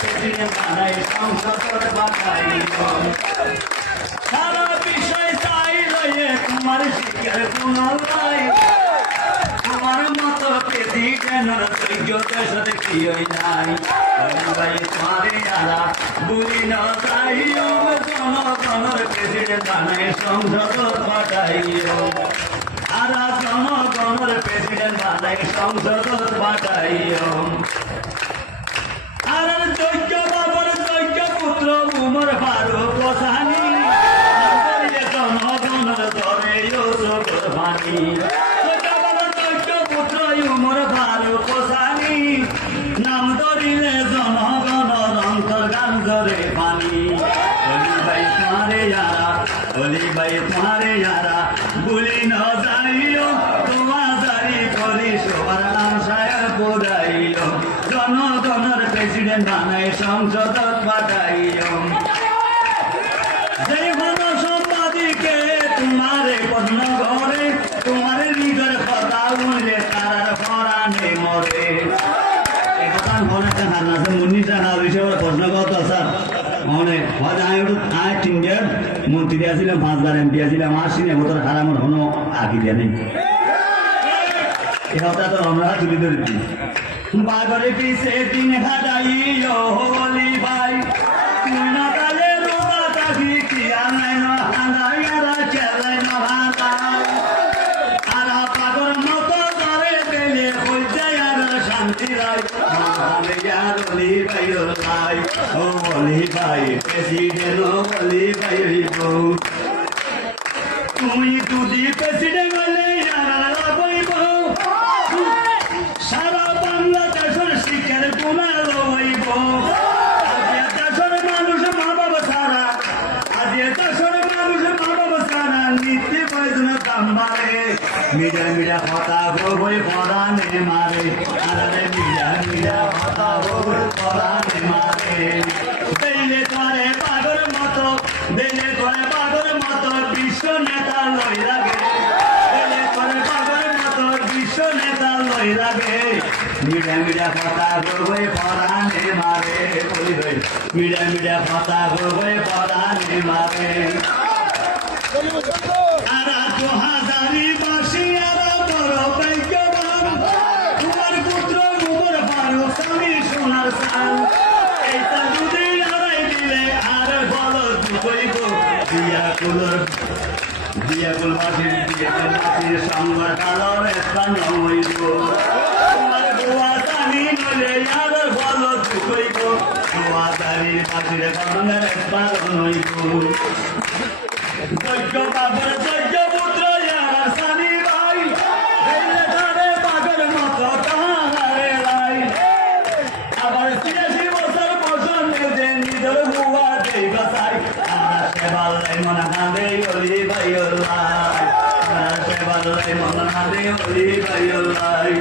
president বানাই সংসদ পাঠাইও সারা বিষয় চাই লয়ে তোমার শিক্ষার গুণলাই তোমার মতো প্রেসিডেন্ট সৈক্য দেশে কি হই নাই ভাই তোমারে আলা বলি না চাইও জনগণের প্রেসিডেন্ট বানাই সংসদ পাঠাইও সারা জনগণের প্রেসিডেন্ট বানাই সংসদ পাঠাইও আর যোগ্য বাবার যোগ্য পুত্র উমর ফারুক হোসানি জনগণের ধরে ভানি যোগ্য বাবার যোগ্য পুত্র উমর ফারুক হোসানি নাম ধরিলে জনগণের অন্তর গান ধরে পানি অলি ভাই তোমারে যারা অলি ভাই তোমারে যারা বলি না যাইও তোমার জারি করি সবার আশায় বোধাইও জনগণের প্রেসিডেন্ট বানাই সংসদ পাঠাইও যে কোনো সম্পাদিকে তোমারে প্রশ্ন করে তোমার নিজের কথা উনলে তারার পরাণে মরে কথা মনে হার আছে মুন্নি জানা বিষয়ে প্রশ্ন কথা স্যার মনে হয় আমি ইন্ডিয়ার মন্ত্রী আসছিলাম 5বার এমপি আসছিলাম আসিনি ওদের হারামর হনো আঁকি দেয় নেই এটা তো আমরা তুলি ধরেছি বাগরে পিছে দিন খাটাইও বলি ভাই তুই না তালে রোদা তাকি কি আনাই না হাঁদাই আর চেলাই না ভাঁদাই আর পাগর মতো ধরে পেলে হইতে আর শান্তি রাই আর বলি ভাই লাই ও বলি ভাই প্রেসিডেন্ট বলি ভাই তুমি যদি প্রেসিডেন্ট হলে আর লাগাইব সারা বাংলাদেশের শিক্ষার গুণা লইব দেশের মানুষ মা বাবা সারা আজ দেশের মানুষ মা বাবা সারা নিত্য প্রয়োজন দাম বাড়ে মিডিয়া মিডিয়া কথা বই পড়ানে মারে আরে মিডিয়া কথা বই পড়ানে মারে দিলে তোরে পাগল মতো দিলে তোরে পাগল মতো বিশ্ব নেতা লই লাগে দিলে তোরে পাগল মতো বিশ্ব নেতা লই লাগে মিডিয়া মিডিয়া কথা বই পড়ানে মারে বলি ভাই মিডিয়া মিডিয়া কথা বই পড়ানে মারে আর 2000 বাসী আর বড় ভাগ্যবান তোমার পুত্র উমর ফারুক স্বামী সোনার সাল এইটা যদি লড়াই দিলে আর বলো দুইব দিয়াকুল মাটির সংবাদ কালোর স্থান হইব তোমার গোয়া জানি নইলে আর বলো দুইব গোয়া জানির মাটির গঙ্গার স্থান হইব যোগ্য বাবার যোগ্য পুত্র আর সানি ভাই ধরে পাগল মতো তাহারে লাই আবার 83 বছর পর্যন্ত নিজের বুয়া দেই বাসাই আমরা সেবালাই মনা কাঁদে অলি ভাই ওলাই আমরা সেবালাই মনা কাঁদে অলি ভাই ওলাই